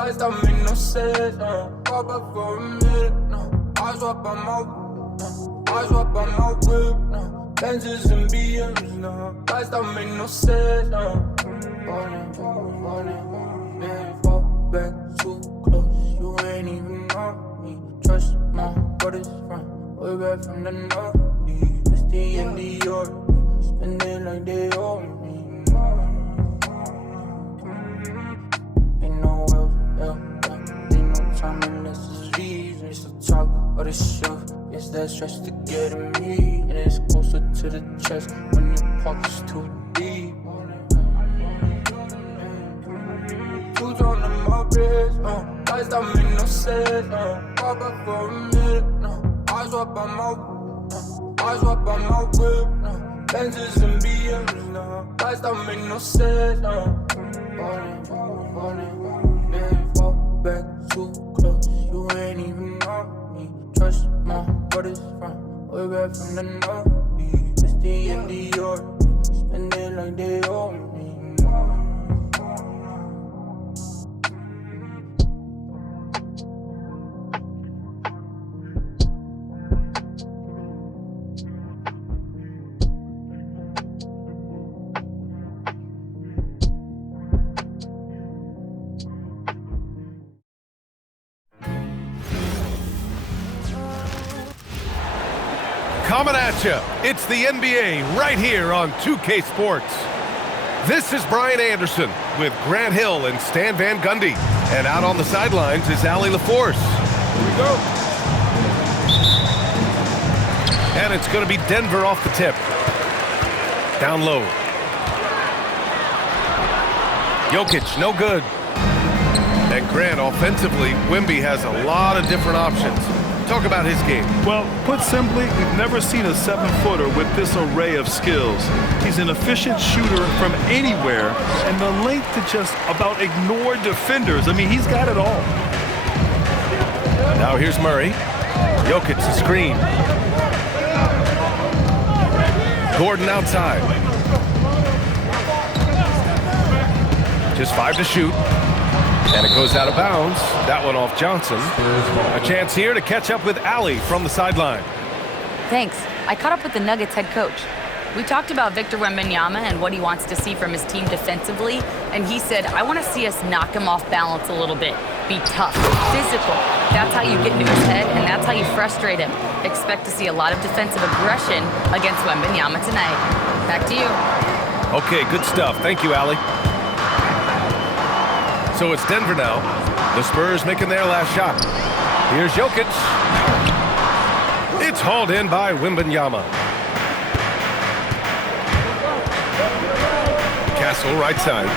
Lights don't make no sense, no. Pop up for a minute, no. Eyes up on my whip, no. Eyes up on my whip, no. Benzes and BMs, no. Lights don't make no sense, no. Falling, man, fall back too close. You ain't even know me. Trust my brothers from way back from the north. Misty and Dior, spending like they owe me. Ain't no ain't no time unless it's reason. It's the talk or the show. It's that stretch to get at me, and it's closer to the chest when your pocket's too deep. Two tone in my wrist, lights don't make no sense, pop up for a minute, eyes up on my, eyes up on my whip, Benzes and BMs, lights don't make no sense, falling, man, fall back too close, you ain't even know me, trust my brothers from way back from the north, Misty and Dior, spending like they owe me. Coming at you, it's the NBA right here on 2K Sports. This is Brian Anderson with Grant Hill and Stan Van Gundy. And out on the sidelines is Allie LaForce. Here we go. And it's going to be Denver off the tip. Down low. Jokic, no good. And Grant, offensively, Wemby has a lot of different options. Talk about his game. Well, put simply, we've never seen a 7-footer with this array of skills. He's an efficient shooter from anywhere, and the length to just about ignore defenders. I mean, he's got it all. Now here's Murray. Jokic the screen. Gordon outside. Just 5 to shoot. And it goes out of bounds. That one off Johnson. A chance here to catch up with Allie from the sideline. Thanks. I caught up with the Nuggets head coach. We talked about Victor Wembanyama and what he wants to see from his team defensively, and he said, I want to see us knock him off balance a little bit. Be tough, physical. That's how you get into his head, and that's how you frustrate him. Expect to see a lot of defensive aggression against Wembanyama tonight. Back to you. Okay, good stuff. Thank you, Allie. So it's Denver now. The Spurs making their last shot. Here's Jokic. It's hauled in by Wembanyama. Castle right side.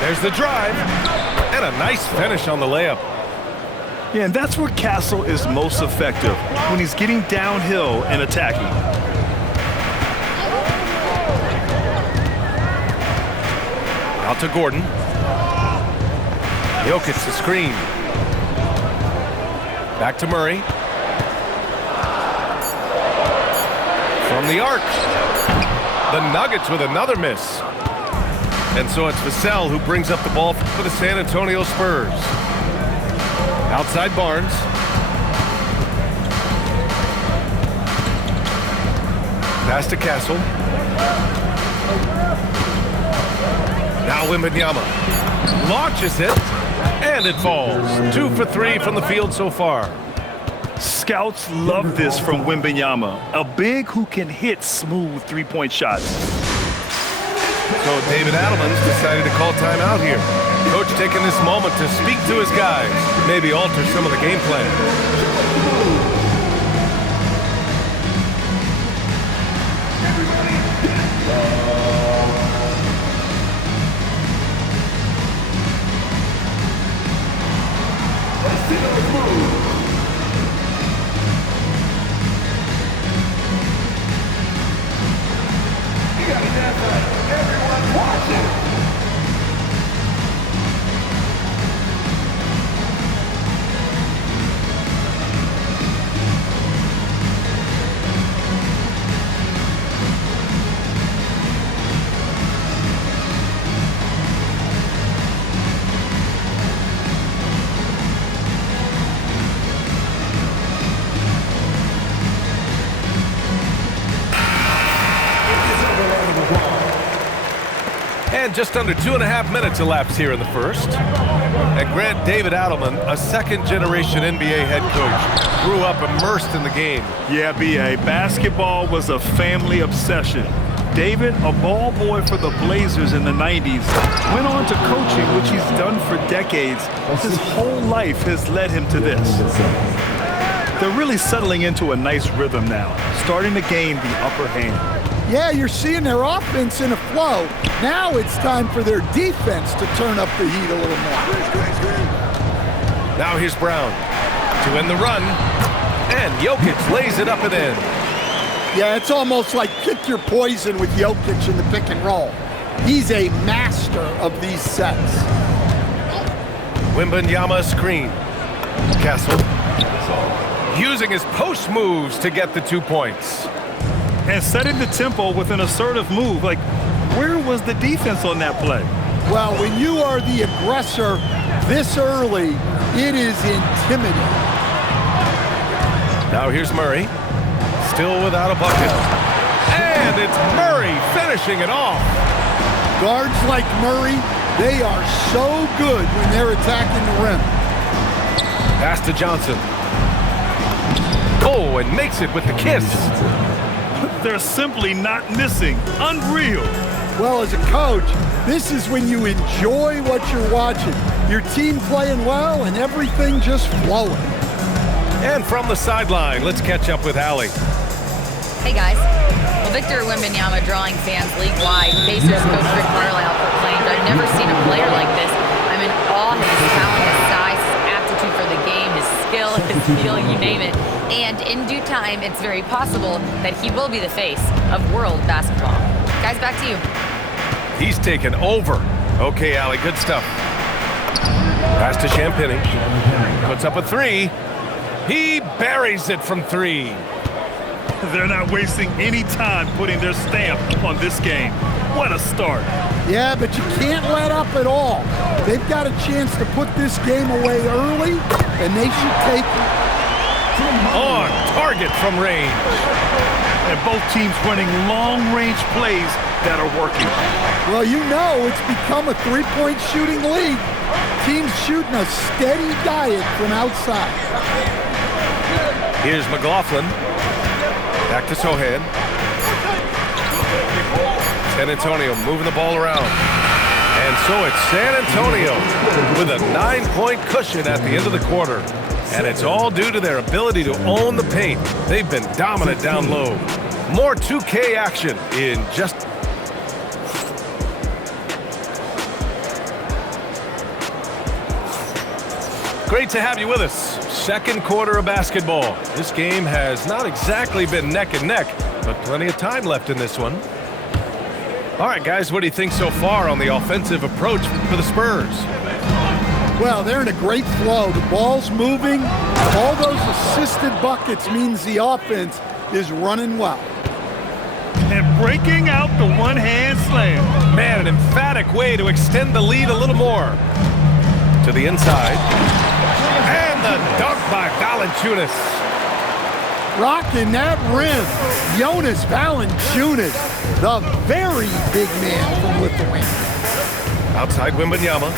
There's the drive. And a nice finish on the layup. Yeah, and that's where Castle is most effective, when he's getting downhill and attacking. Out to Gordon. Jokic the screen. Back to Murray. From the arc. The Nuggets with another miss. And so it's Vassell who brings up the ball for the San Antonio Spurs. Outside Barnes. Pass to Castle. Now Wembanyama launches it, and it falls. 2 for 3 from the field so far. Scouts love this from Wembanyama, a big who can hit smooth three-point shots. So David Adelman's decided to call timeout here. Coach taking this moment to speak to his guys, maybe alter some of the game plan. And just under 2.5 minutes elapsed here in the first. And Grant, David Adelman, a second-generation NBA head coach, grew up immersed in the game. Yeah, B.A., basketball was a family obsession. David, a ball boy for the Blazers in the 90s, went on to coaching, which he's done for decades. His whole life has led him to this. They're really settling into a nice rhythm now, starting to gain the upper hand. Yeah, you're seeing their offense in a flow. Now it's time for their defense to turn up the heat a little more. Now here's Brown to end the run, and Jokic lays it up and in. Yeah, it's almost like pick your poison with Jokic in the pick and roll. He's a master of these sets. Wembanyama screen. Castle using his post moves to get the 2 points. And setting the tempo with an assertive move. Like, where was the defense on that play? Well, when you are the aggressor this early, it is intimidating. Now here's Murray, still without a bucket. And it's Murray finishing it off. Guards like Murray, they are so good when they're attacking the rim. Pass to Johnson. Oh, and makes it with the kiss. They're simply not missing. Unreal. Well, as a coach, this is when you enjoy what you're watching. Your team playing well and everything just flowing. And from the sideline, let's catch up with Allie. Hey guys. Well, Victor Wembanyama drawing fans league-wide. Pacers coach Rick Carlisle proclaimed, "I've never seen a player like this. I'm in awe of his talent, his size, his aptitude for the game, his skill, his feel, you name it." And in due time, it's very possible that he will be the face of world basketball. Guys, back to you. He's taken over. Okay, Allie, good stuff. Pass to Champagnie. Puts up a three. He buries it from three. They're not wasting any time putting their stamp on this game. What a start. Yeah, but you can't let up at all. They've got a chance to put this game away early, and they should take it. On target from range. And both teams running long-range plays that are working. Well, you know it's become a three-point shooting league. Teams shooting a steady diet from outside. Here's McLaughlin. Back to Sohan. San Antonio moving the ball around. And so it's San Antonio with a 9-point cushion at the end of the quarter. And it's all due to their ability to own the paint. They've been dominant down low. More 2K action in just... Great to have you with us. Second quarter of basketball. This game has not exactly been neck and neck, but plenty of time left in this one. All right, guys, what do you think so far on the offensive approach for the Spurs? Well, they're in a great flow. The ball's moving. All those assisted buckets means the offense is running well. And breaking out the one-hand slam. Man, an emphatic way to extend the lead a little more. To the inside. And the dunk by Valanciunas. Rocking that rim. Jonas Valanciunas, the very big man from Lithuania. Outside Wembanyama.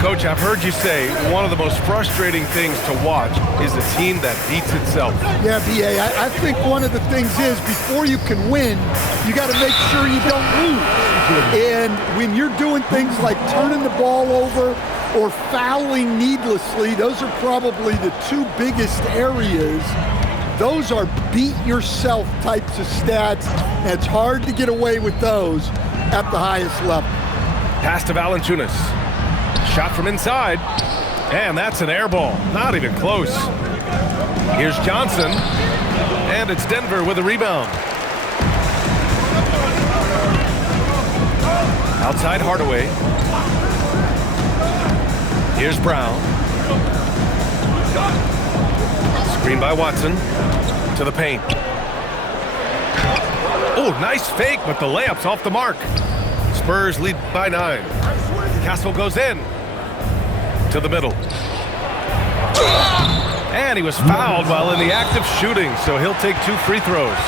Coach, I've heard you say one of the most frustrating things to watch is a team that beats itself. Yeah, B.A., I think one of the things is before you can win, you got to make sure you don't lose. And when you're doing things like turning the ball over or fouling needlessly, those are probably the two biggest areas. Those are beat yourself types of stats, and it's hard to get away with those at the highest level. Pass to Valanciunas. Shot from inside, and that's an air ball. Not even close. Here's Johnson, and it's Denver with a rebound. Outside Hardaway. Here's Brown. Screen by Watson to the paint. Oh, nice fake, but the layup's off the mark. Spurs lead by 9. Castle goes in to the middle. And he was fouled while in the act of shooting, so he'll take 2 free throws.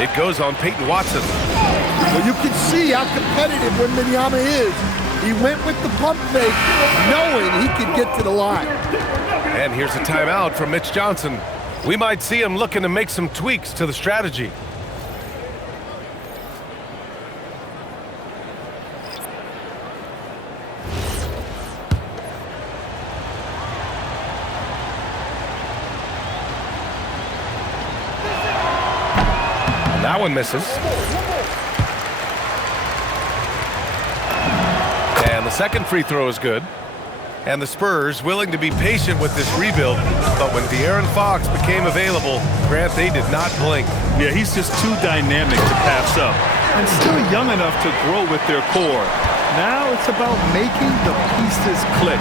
It goes on Peyton Watson. Well, you can see how competitive Wembanyama is. He went with the pump fake, knowing he could get to the line. And here's a timeout from Mitch Johnson. We might see him looking to make some tweaks to the strategy. That one misses. And the second free throw is good. And the Spurs willing to be patient with this rebuild, but when De'Aaron Fox became available, Grant, they did not blink. Yeah, he's just too dynamic to pass up, and still young enough to grow with their core. Now it's about making the pieces click.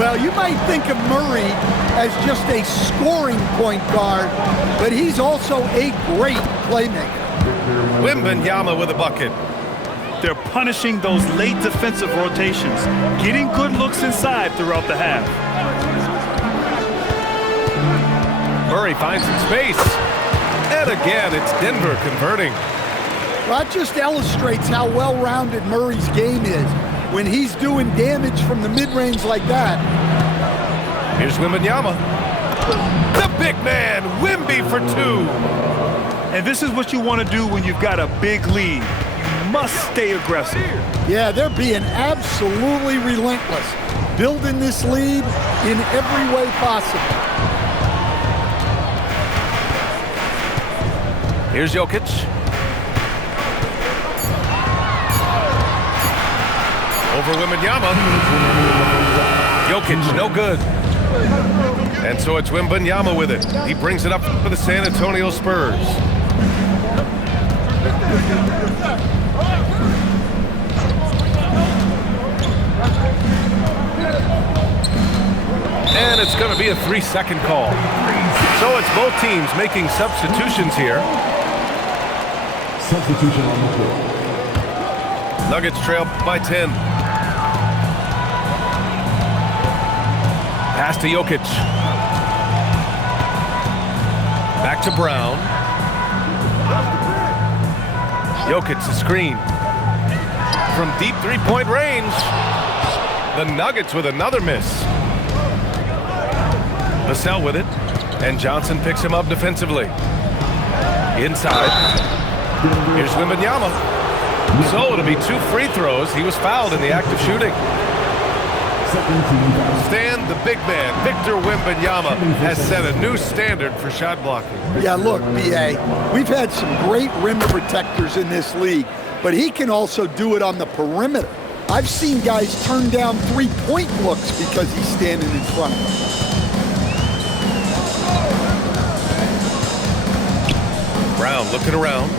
Well, you might think of Murray as just a scoring point guard, but he's also a great playmaker. Wembanyama with a bucket. They're punishing those late defensive rotations, getting good looks inside throughout the half. Murray finds some space. And again, it's Denver converting. Well, that just illustrates how well-rounded Murray's game is when he's doing damage from the mid-range like that. Here's Wembanyama. The big man, Wemby for two. And this is what you want to do when you've got a big lead. Must stay aggressive. Yeah, they're being absolutely relentless, building this lead in every way possible. Here's Jokic. Over Wembanyama. Jokic, no good. And so it's Wembanyama with it. He brings it up for the San Antonio Spurs. And it's going to be a 3-second call. So it's both teams making substitutions here. Substitution on the floor. Nuggets trail by 10. Pass to Jokic. Back to Brown. Jokic, the screen. From deep three-point range. The Nuggets with another miss. Vassell with it. And Johnson picks him up defensively. Inside. Here's Wembanyama. So it'll be 2 free throws. He was fouled in the act of shooting. Stan, the big man, Victor Wembanyama, has set a new standard for shot blocking. Yeah, look, B.A., we've had some great rim protectors in this league, but he can also do it on the perimeter. I've seen guys turn down three-point looks because he's standing in front of them. Brown looking around.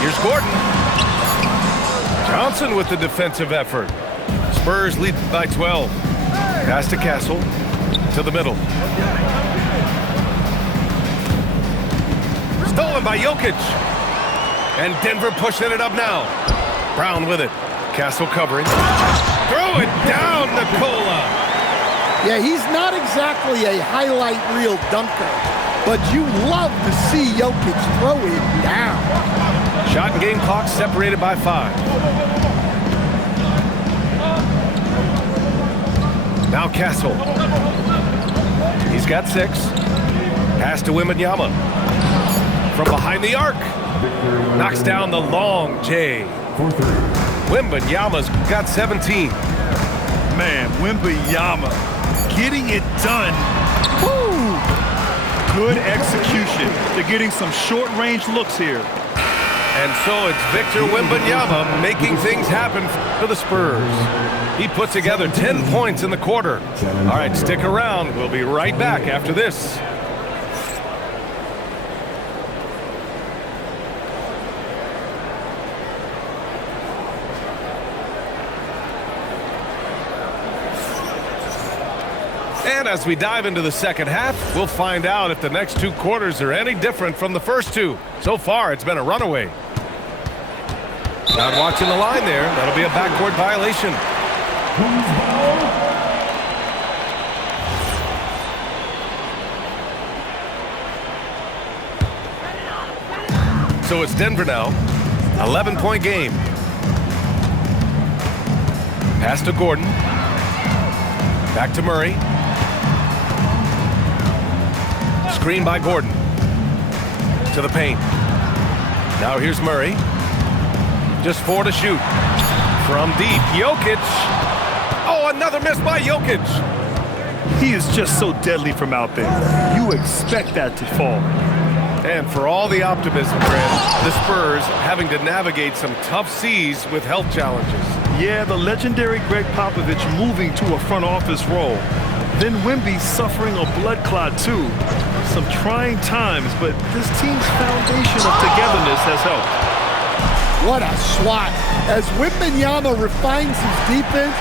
Here's Gordon. Johnson with the defensive effort. Spurs lead by 12. Pass to Castle. To the middle. Stolen by Jokic. And Denver pushing it up now. Brown with it. Castle covering. Throw it down, Nikola. Yeah, he's not exactly a highlight reel dunker, but you love to see Jokic throw it down. Shot and game clock separated by 5. Now Castle. He's got 6. Pass to Wembanyama. From behind the arc. Knocks down the long J. Wembanyama's got 17. Man, Wembanyama getting it done. Woo! Good execution. They're getting some short-range looks here. And so it's Victor Wembanyama making things happen for the Spurs. He put together 10 points in the quarter. All right, stick around. We'll be right back after this. And as we dive into the second half, we'll find out if the next 2 quarters are any different from the first 2. So far, it's been a runaway. Not watching the line there. That'll be a backcourt violation. So it's Denver now. 11-point game. Pass to Gordon. Back to Murray. Screen by Gordon. To the paint. Now here's Murray. Just 4 to shoot. From deep, Jokic. Oh, another miss by Jokic. He is just so deadly from out there. You expect that to fall. And for all the optimism, Grant, the Spurs having to navigate some tough seas with health challenges. Yeah, the legendary Greg Popovich moving to a front office role. Then Wemby suffering a blood clot too. Some trying times, but this team's foundation of togetherness has helped. What a swat. As Wembanyama refines his defense,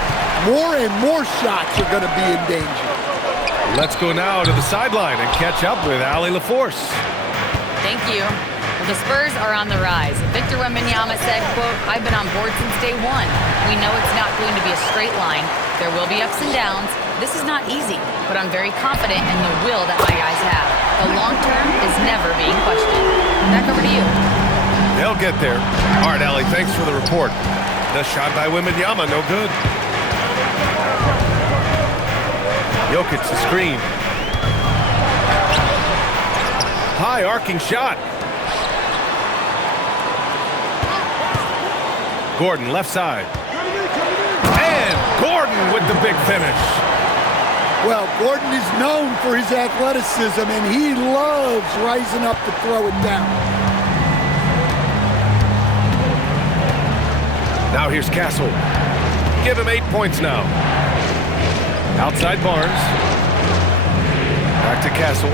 more and more shots are going to be in danger. Let's go now to the sideline and catch up with Allie LaForce. Thank you. Well, the Spurs are on the rise. Victor Wembanyama said, quote, "I've been on board since day one. We know it's not going to be a straight line. There will be ups and downs. This is not easy, but I'm very confident in the will that my guys have. The long term is never being questioned." Back over to you. They'll get there. All right, Allie, thanks for the report. The shot by Wembanyama, no good. Jokic, the screen. High arcing shot. Gordon, left side. And Gordon with the big finish. Well, Gordon is known for his athleticism, and he loves rising up to throw it down. Now here's Castle. Give him 8 points now. Outside Barnes. Back to Castle.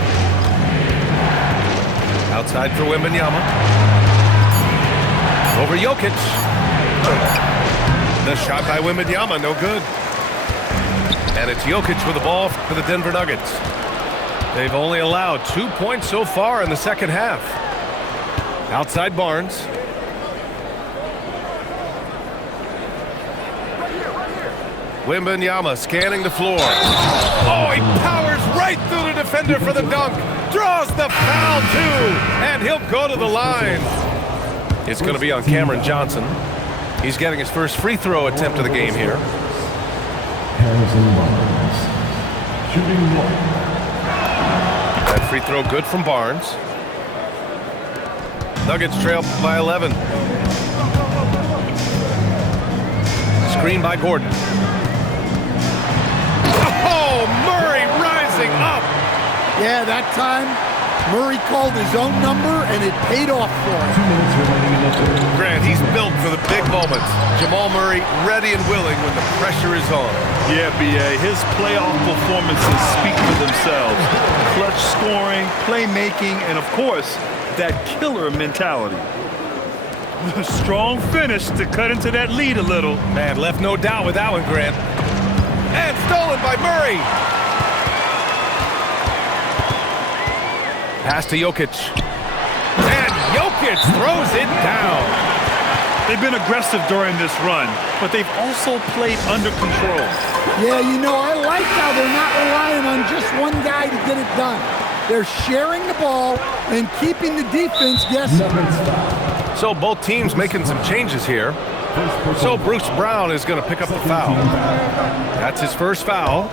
Outside for Wembanyama. Over Jokic. The shot by Wembanyama, no good. And it's Jokic with the ball for the Denver Nuggets. They've only allowed 2 points so far in the second half. Outside Barnes. Wembanyama scanning the floor. Oh, he powers right through the defender for the dunk. Draws the foul, too. And he'll go to the line. It's going to be on Cameron Johnson. He's getting his first free throw attempt of the game here. Harrison Barnes. Shooting 1. That free throw good from Barnes. Nuggets trail by 11. Screen by Gordon. Oh, Murray rising up. Yeah, that time Murray called his own number, and it paid off for him. 2 minutes remaining in the third. Grant, he's built for the big moments. Jamal Murray ready and willing when the pressure is on. Yeah, B.A., his playoff performances speak for themselves. Clutch scoring, playmaking, and of course, that killer mentality. Strong finish to cut into that lead a little. Man, left no doubt with that one, Grant. And stolen by Murray. Pass to Jokic. And Jokic throws it down. They've been aggressive during this run, but they've also played under control. Yeah, you know, I like how they're not relying on just one guy to get it done. They're sharing the ball and keeping the defense guessing. So both teams making some changes here. So Bruce Brown is going to pick up the foul. That's his first foul.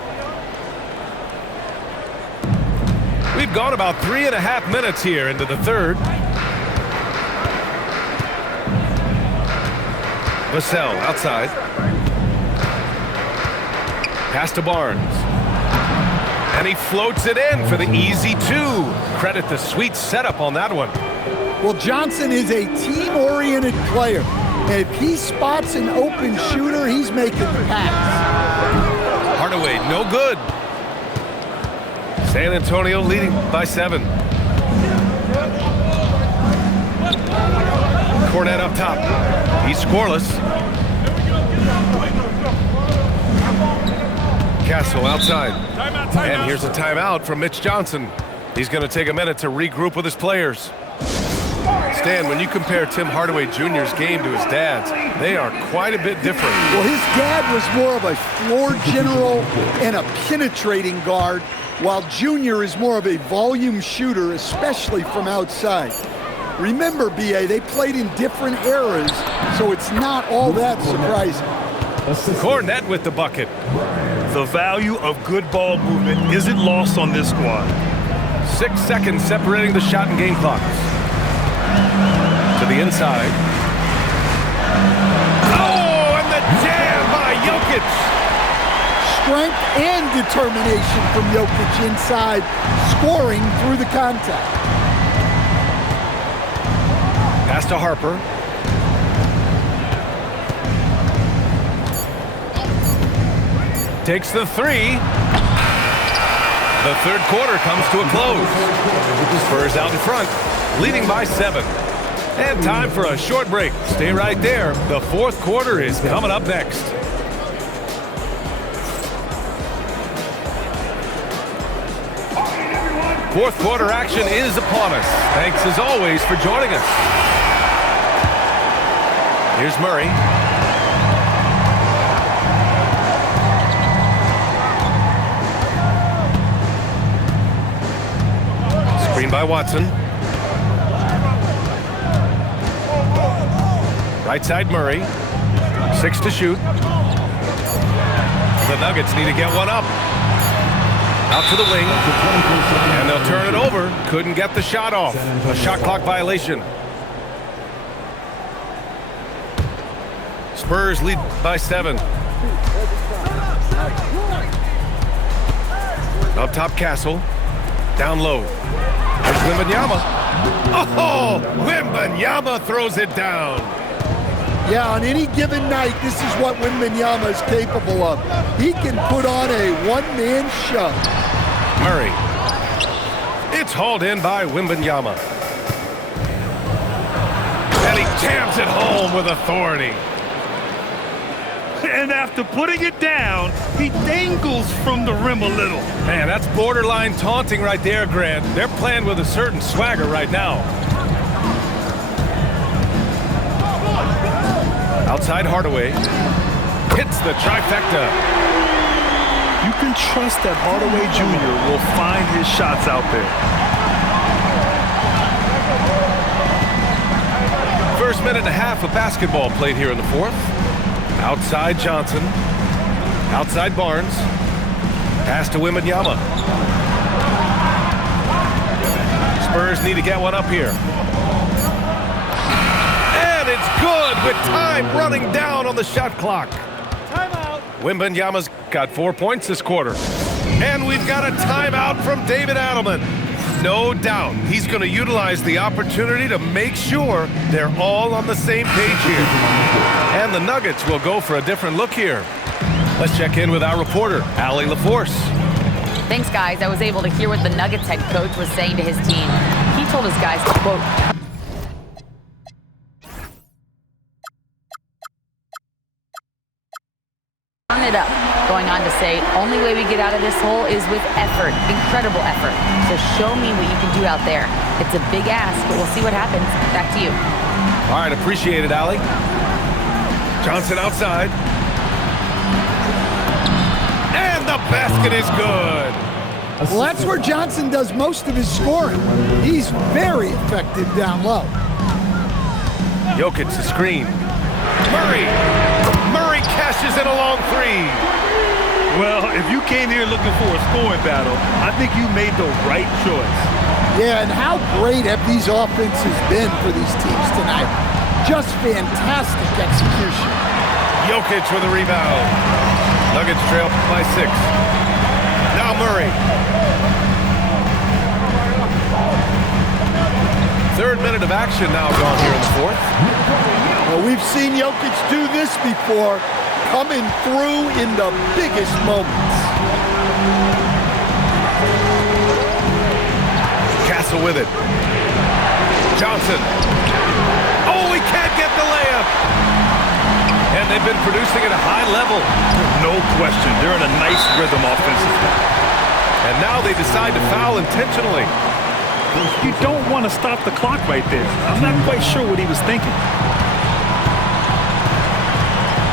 We've gone about 3.5 minutes here into the third. Vassell outside. Pass to Barnes. And he floats it in for the easy 2. Credit the sweet setup on that one. Well, Johnson is a team-oriented player. And if he spots an open shooter, he's making the pass. Hardaway, no good. San Antonio leading by 7. Cornet up top. He's scoreless. Castle outside. And here's a timeout from Mitch Johnson. He's going to take a minute to regroup with his players. Stan, when you compare Tim Hardaway Jr.'s game to his dad's, they are quite a bit different. Well, his dad was more of a floor general and a penetrating guard, while Junior is more of a volume shooter, especially from outside. Remember, B.A., they played in different eras, so it's not all that surprising. Cornette with the bucket. The value of good ball movement isn't lost on this squad. 6 seconds separating the shot and game clocks. To the inside. Oh, and the jam by Jokic. Strength and determination from Jokic inside, scoring through the contact. Pass to Harper. Takes the three. The third quarter comes to a close. Spurs out in front, leading by 7. And time for a short break. Stay right there. The fourth quarter is coming up next. Fourth quarter action is upon us. Thanks as always for joining us. Here's Murray. Screen by Watson. Right side Murray. 6 to shoot. The Nuggets need to get one up. Out to the wing. And they'll turn it over. Couldn't get the shot off. A shot clock violation. Spurs lead by 7. Up top Castle. Down low. There's Wembanyama. Oh! Wembanyama throws it down. Yeah, on any given night, this is what Wembanyama is capable of. He can put on a one-man show. Murray. It's hauled in by Wembanyama. And he jams it home with authority. And after putting it down, he dangles from the rim a little. Man, that's borderline taunting right there, Grant. They're playing with a certain swagger right now. Outside Hardaway. Hits the trifecta. You can trust that Hardaway Jr. will find his shots out there. First minute and a half of basketball played here in the fourth. Outside Johnson. Outside Barnes. Pass to Wembanyama. Spurs need to get one up here. And it's good with time running down on the shot clock. Timeout. Wembanyama's got 4 points this quarter. And we've got a timeout from David Adelman. No doubt he's going to utilize the opportunity to make sure they're all on the same page here. And the Nuggets will go for a different look here. Let's check in with our reporter, Allie LaForce. Thanks, guys. I was able to hear what the Nuggets head coach was saying to his team. He told his guys to, quote, turn it up. Going on to say, only way we get out of this hole is with effort, incredible effort. So show me what you can do out there. It's a big ask, but we'll see what happens. Back to you. All right, appreciate it, Allie. Johnson outside. And the basket is good. Well, that's where Johnson does most of his scoring. He's very effective down low. Jokic the screen. Murray cashes in a long three. Well, if you came here looking for a scoring battle, I think you made the right choice. Yeah, and how great have these offenses been for these teams tonight? Just fantastic execution. Jokic with a rebound. Nuggets trail by 6. Now Murray. Third minute of action now gone here in the fourth. Well, we've seen Jokic do this before, coming through in the biggest moments. Castle with it. Johnson. Oh, he can't get the layup. And they've been producing at a high level. No question. They're in a nice rhythm offensively. And now they decide to foul intentionally. You don't want to stop the clock right there. I'm not quite sure what he was thinking.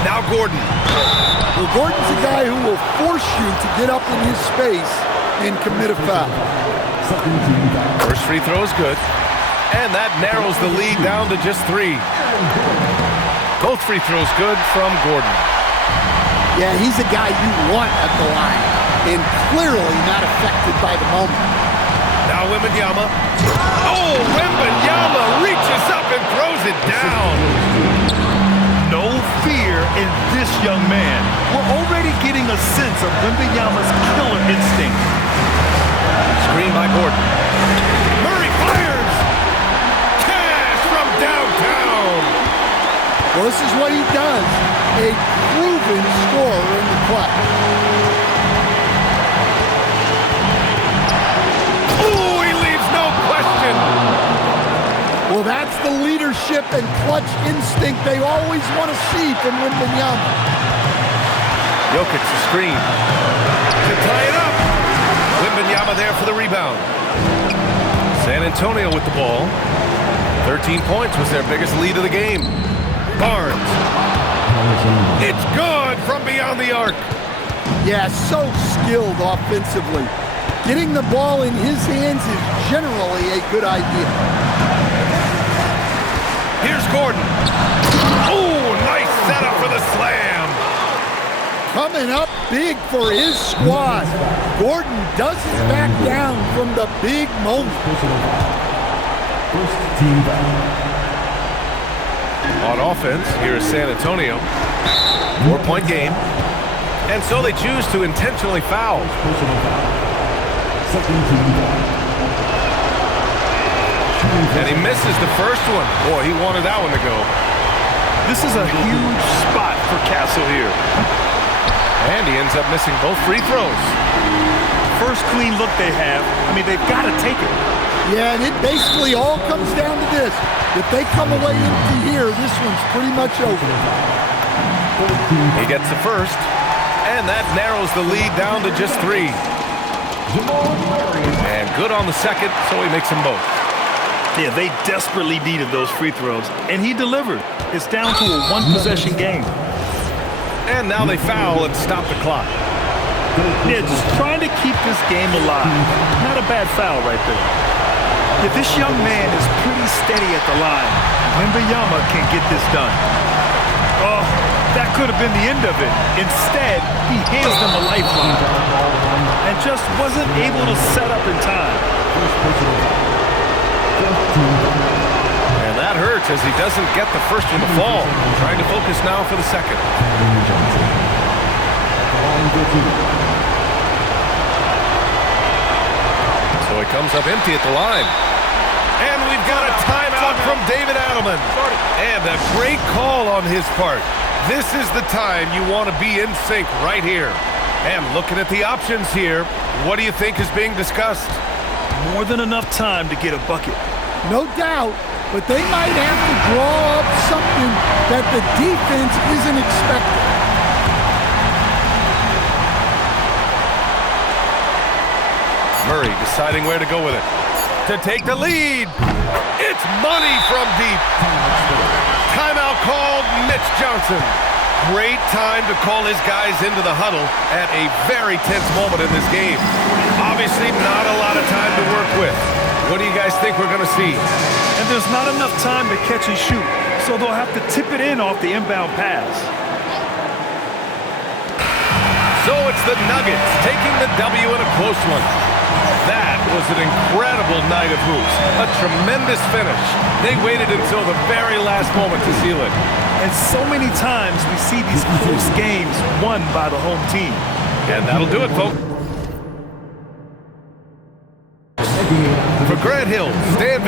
Now Gordon. Well, Gordon's a guy who will force you to get up in his space and commit a foul. First free throw is good. And that narrows the lead down to just 3. Both free throws good from Gordon. Yeah, he's a guy you want at the line, and clearly not affected by the moment. Now Wembanyama. Oh, Wembanyama reaches up and throws it down. No fear in this young man. We're already getting a sense of Wembanyama's killer instinct. Screen by Gordon. Murray fires! Cash from downtown! Well, this is what he does. A proven scorer in the clutch. Oh, he leaves no question! Well, that's the leadership and clutch instinct they always want to see from Wembanyama. Jokic the screen. To tie it up! Wembanyama there for the rebound. San Antonio with the ball. 13 points was their biggest lead of the game. Barnes. It's good from beyond the arc. Yeah, so skilled offensively. Getting the ball in his hands is generally a good idea. Here's Gordon. Oh, nice setup for the slam. Coming up big for his squad. Gordon doesn't back down from the big moment. First team foul. On offense, here is San Antonio. 4-point game. And so they choose to intentionally foul. Personal foul. Second team foul. And he misses the first one. Boy, he wanted that one to go. This is a huge spot for Castle here. And he ends up missing both free throws. First clean look they have. I mean, they've got to take it. Yeah, and it basically all comes down to this. If they come away empty here, this one's pretty much over. He gets the first, and that narrows the lead down to just 3. And good on the second, so he makes them both. Yeah, they desperately needed those free throws, and he delivered. It's down to a one-possession game. And now they foul and stop the clock. Yeah, just trying to keep this game alive. Not a bad foul right there. If this young man is pretty steady at the line, Wembanyama can get this done. Oh, that could have been the end of it. Instead, he hands them a lifeline and just wasn't able to set up in time. And that hurts as he doesn't get the first one to fall. Trying to focus now for the second. So he comes up empty at the line. And we've got a timeout from David Adelman. And a great call on his part. This is the time you want to be in sync right here. And looking at the options here, what do you think is being discussed? More than enough time to get a bucket. No doubt, but they might have to draw up something that the defense isn't expecting. Murray deciding where to go with it. To take the lead. It's money from deep. Timeout called, Mitch Johnson. Great time to call his guys into the huddle at a very tense moment in this game. Obviously not a lot of time to work with. What do you guys think we're going to see? And there's not enough time to catch and shoot, so they'll have to tip it in off the inbound pass. So it's the Nuggets taking the W in a close one. That was an incredible night of hoops. A tremendous finish. They waited until the very last moment to seal it. And so many times we see these close games won by the home team. And that'll do it, folks. For Grant Hill, Stan